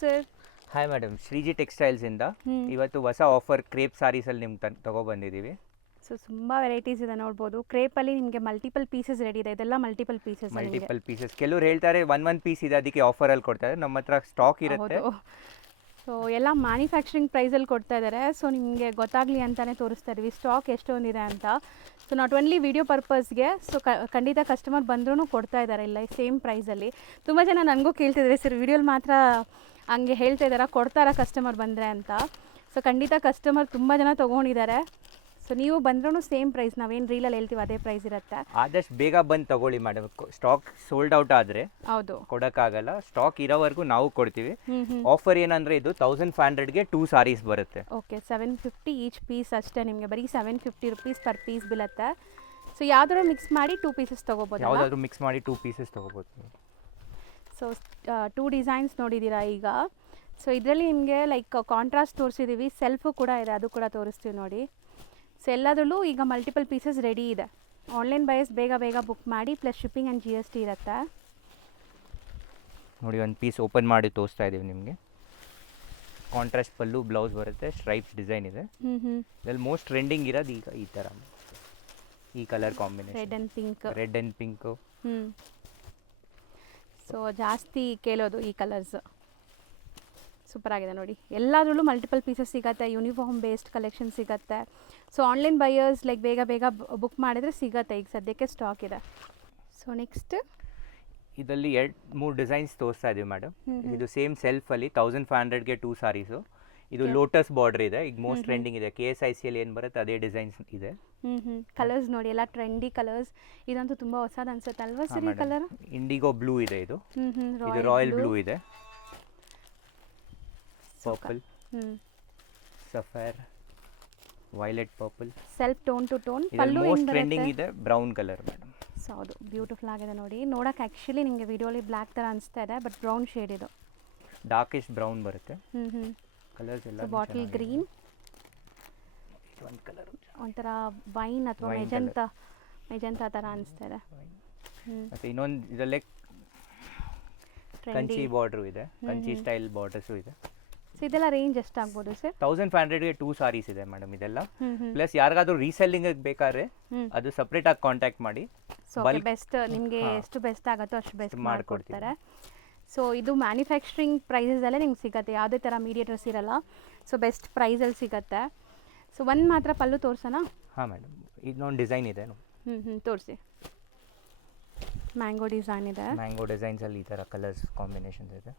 Sir. Hi madam, Shreeji ಟೆಕ್ಸ್ಟೈಲ್ಸಿಂದ ಇವತ್ತು ಹೊಸ offer crepe ಸಾರೀಸಲ್ಲಿ ನಿಮ್ಗೆ ತಗೊಬಂದಿದ್ದೀವಿ. ಸೊ ತುಂಬ ವೆರೈಟೀಸ್ ಇದೆ ನೋಡ್ಬೋದು. ಕ್ರೇಪಲ್ಲಿ ನಿಮಗೆ ಮಲ್ಟಿಪಲ್ ಪೀಸಸ್ ರೆಡಿ ಇದೆ. ಇದೆಲ್ಲ ಮಲ್ಟಿಪಲ್ ಪೀಸಸ್. ಕೆಲವ್ರು ಹೇಳ್ತಾರೆ ಒಂದು ಪೀಸ್ ಇದೆ ಅದಕ್ಕೆ ಆಫರಲ್ಲಿ ಕೊಡ್ತಾರೆ. ನಮ್ಮ ಹತ್ರ ಸ್ಟಾಕ್ ಇರುತ್ತೆ. ಸೊ ಎಲ್ಲ ಮ್ಯಾನುಫ್ಯಾಕ್ಚರಿಂಗ್ ಪ್ರೈಸಲ್ಲಿ ಕೊಡ್ತಾ ಇದ್ದಾರೆ. ಸೊ ನಿಮಗೆ ಗೊತ್ತಾಗಲಿ ಅಂತಲೇ ತೋರಿಸ್ತಾ ಇದ್ದೀವಿ ಸ್ಟಾಕ್ ಎಷ್ಟೊಂದಿದೆ ಅಂತ. ಸೊ ನಾಟ್ ಓನ್ಲಿ ವಿಡಿಯೋ ಪರ್ಪಸ್ಗೆ, ಸೊ ಖಂಡಿತ ಕಸ್ಟಮರ್ ಬಂದ್ರೂ ಕೊಡ್ತಾ ಇದ್ದಾರೆ ಇಲ್ಲ ಸೇಮ್ ಪ್ರೈಸಲ್ಲಿ. ತುಂಬ ಜನ ನನಗೂ ಕೇಳ್ತಿದ್ದಾರೆ ಸರ್ ವಿಡಿಯೋಲಿ ಮಾತ್ರ ಹಂಗೆ ಹೇಳ್ತಾ ಇದ್ದಾರೆ, ಕೊಡ್ತಾರಾ ಕಸ್ಟಮರ್ ಬಂದರೆ ಅಂತ. ಸೊ ಖಂಡಿತ ಕಸ್ಟಮರ್ ತುಂಬ ಜನ ತೊಗೊಂಡಿದ್ದಾರೆ. ಸೊ ನೀವು ಬಂದ್ರೂ ಸೇಮ್ ಪ್ರೈಸ್, ನಾವೇನು ರೀಲಲ್ಲಿ ಹೇಳ್ತೀವಿ ಅದೇ ಪ್ರೈಸ್ ಇರುತ್ತೆ. ಆದಷ್ಟು ಬೇಗ ಬಂದು ತಗೊಳ್ಳಿ ಮೇಡಮ್. ಸ್ಟಾಕ್ ಸೋಲ್ಡ್ ಔಟ್ ಆದರೆ ಹೌದು ಕೊಡೋಕ್ಕಾಗಲ್ಲ. ಸ್ಟಾಕ್ ಇರೋವರೆಗೂ ನಾವು ಕೊಡ್ತೀವಿ. ಆಫರ್ ಏನಂದರೆ ಇದು 1500ಗೆ 2 ಸಾರೀಸ್ ಬರುತ್ತೆ. ಓಕೆ, 750 ಈಚ್ ಪೀಸ್ ಅಷ್ಟೇ. ನಿಮಗೆ ಬರೀ 750 ರುಪೀಸ್ ಪರ್ ಪೀಸ್ ಬೀಳುತ್ತೆ. ಸೊ ಯಾವ್ದಾದ್ರು ಮಿಕ್ಸ್ ಮಾಡಿ 2 ಪೀಸಸ್ ತೊಗೋಬೋದು. ಯಾವುದಾದ್ರೂ ಮಿಕ್ಸ್ ಮಾಡಿ 2 ಪೀಸಸ್ ತೊಗೋಬೋದು. ಸೊ 2 ಡಿಸೈನ್ಸ್ ನೋಡಿದ್ದೀರಾ ಈಗ. ಸೊ ಇದರಲ್ಲಿ ನಿಮಗೆ ಲೈಕ್ ಕಾಂಟ್ರಾಸ್ಟ್ ತೋರಿಸಿದ್ದೀವಿ, ಸೆಲ್ಫು ಕೂಡ ಇದೆ, ಅದು ಕೂಡ ತೋರಿಸ್ತೀವಿ ನೋಡಿ. ಸೊ ಎಲ್ಲದರಲ್ಲೂ ಈಗ ಮಲ್ಟಿಪಲ್ ಪೀಸಸ್ ರೆಡಿ ಇದೆ. ಆನ್ಲೈನ್ ಬಯಸ್ ಬೇಗ ಬೇಗ ಬುಕ್ ಮಾಡಿ, ಪ್ಲಸ್ ಶಿಪ್ಪಿಂಗ್ ಆ್ಯಂಡ್ GST ಇರುತ್ತೆ. ನೋಡಿ, ಒಂದು ಪೀಸ್ ಓಪನ್ ಮಾಡಿ ತೋರಿಸ್ತಾ ಇದ್ದೀವಿ ನಿಮಗೆ. ಕಾಂಟ್ರಾಸ್ಟ್ ಪಲ್ಲು, ಬ್ಲೌಸ್ ಬರುತ್ತೆ, ಸ್ಟ್ರೈಪ್ಸ್ ಡಿಸೈನ್ ಇದೆ. ಇದರಲ್ಲಿ ಮೋಸ್ಟ್ ಟ್ರೆಂಡಿಂಗ್ ಇರೋದು ಈಗ ಈ ಥರ, ಈ colour combination red and pink. So ಜಾಸ್ತಿ ಕೇಳೋದು ಈ ಕಲರ್ಸ್. ಸೂಪರ್ ಆಗಿದೆ ನೋಡಿ. ಎಲ್ಲದರಲ್ಲೂ ಮಲ್ಟಿಪಲ್ ಪೀಸಸ್ ಸಿಗುತ್ತೆ. ಯೂನಿಫಾರ್ಮ್ ಬೇಸ್ಡ್ ಕಲೆಕ್ಷನ್ ಸಿಗುತ್ತೆ. ಸೊ ಆನ್ಲೈನ್ ಬೈಯರ್ಸ್ ಲೈಕ್ ಬೇಗ ಬೇಗ ಬುಕ್ ಮಾಡಿದರೆ ಸಿಗುತ್ತೆ. ಈಗ ಸದ್ಯಕ್ಕೆ ಸ್ಟಾಕ್ ಇದೆ. ಸೊ ನೆಕ್ಸ್ಟ್ ಇದರಲ್ಲಿ 2-3 ಡಿಸೈನ್ಸ್ ತೋರಿಸ್ತಾ ಇದೀವಿ ಮೇಡಮ್. ಇದು ಸೇಮ್ ಸೆಲ್ಫಲ್ಲಿ 1500ಗೆ 2 ಸಾರೀಸು. ಇದು ಲೋಟಸ್ ಬಾರ್ಡರ್ ಇದೆ, ಈಗ ಮೋಸ್ಟ್ ಟ್ರೆಂಡಿಂಗ್ ಇದೆ. KSICಯಲ್ಲಿ ಏನು ಬರುತ್ತೆ ಅದೇ ಡಿಸೈನ್ಸ್ ಇದೆ. ಕಲರ್ಸ್ ನೋಡಿ, ಎಲ್ಲ ಟ್ರೆಂಡಿ ಕಲರ್ಸ್. ಇದಂತೂ ತುಂಬ ಹೊಸದು ಅನ್ಸುತ್ತೆ ಅಲ್ವಾ ಸರ್? ಈ ಕಲರ್ ಇಂಡಿಗೋ ಬ್ಲೂ ಇದೆ, ಇದು ರಾಯಲ್ ಬ್ಲೂ ಇದೆ, purple, sapphire, violet purple, self tone to tone. Pallu most trending ಇದೆ ಬ್ರೌನ್ ಕಲರ್ ಮೇಡಮ್. ಸೊ ಹೌದು, ಬ್ಯೂಟಿಫುಲ್ ಆಗಿದೆ ನೋಡಿ. ನೋಡೋಕೆ ಆ್ಯಕ್ಚುಲಿ ನಿಮಗೆ ವಿಡಿಯೋಲಿ ಬ್ಲ್ಯಾಕ್ ಥರ ಅನಿಸ್ತಾ ಇದೆ, ಬಟ್ ಬ್ರೌನ್ ಶೇಡ್ ಇದು. ಡಾರ್ಕಿಶ್ ಬ್ರೌನ್ ಬರುತ್ತೆ. ಕಲರ್ಸ್ ಎಲ್ಲ ಬಾಟಲ್ ಗ್ರೀನ್, ಒಂದು ಕಲರ್ ಒಂಥರ ವೈನ್ ಅಥವಾ ಮೆಜಂತಾ ಥರ ಅನಿಸ್ತಾ ಇದೆ. ಮತ್ತು ಇನ್ನೊಂದು ಇದರಲ್ಲೇ ಕಂಚಿ ಬಾರ್ಡ್ರು ಇದೆ, ಕಂಚಿ ಸ್ಟೈಲ್ ಬಾರ್ಡರ್ಸು ಇದೆ. ಸೊ ಇದೆಲ್ಲ ರೇಂಜ್ ಎಷ್ಟಾಗ್ಬೋದು ಸರ್? 1500ಗೆ 2 ಸಾರೀಸ್ ಇದೆ ಮೇಡಮ್ ಇದೆಲ್ಲ. ಪ್ಲಸ್ ಯಾರಿಗಾದ್ರೂ ರೀಸೆಲ್ಲಿಂಗ್ ಬೇಕಾದ್ರೆ ಅದು ಸಪ್ರೇಟ್ ಆಗಿ ಕಾಂಟ್ಯಾಕ್ಟ್ ಮಾಡಿ. ಸೊ ಬೆಸ್ಟ್, ನಿಮಗೆ ಎಷ್ಟು ಬೆಸ್ಟ್ ಆಗುತ್ತೋ ಅಷ್ಟು ಬೆಸ್ಟ್ ಮಾಡಿಕೊಡ್ತಾರೆ. ಸೊ ಇದು ಮ್ಯಾನುಫ್ಯಾಕ್ಚರಿಂಗ್ ಪ್ರೈಸಲ್ಲೇ ನಿಮ್ಗೆ ಸಿಗುತ್ತೆ, ಯಾವುದೇ ಥರ ಮೀಡಿಯೇಟರ್ಸ್ ಇರಲ್ಲ. ಸೊ ಬೆಸ್ಟ್ ಪ್ರೈಸಲ್ಲಿ ಸಿಗುತ್ತೆ. ಸೊ ಒಂದು ಮಾತ್ರ ಪಲ್ಲು ತೋರಿಸೋಣ? ಹಾಂ ಮೇಡಮ್, ಇದೊಂದು ಡಿಸೈನ್ ಇದೆ. ತೋರಿಸಿ. ಮ್ಯಾಂಗೋ ಡಿಸೈನ್ ಇದೆ. ಮ್ಯಾಂಗೋ ಡಿಸೈನ್ಸಲ್ಲಿ ಈ ಥರ ಕಲರ್ಸ್ ಕಾಂಬಿನೇಷನ್ಸ್ ಇದೆ.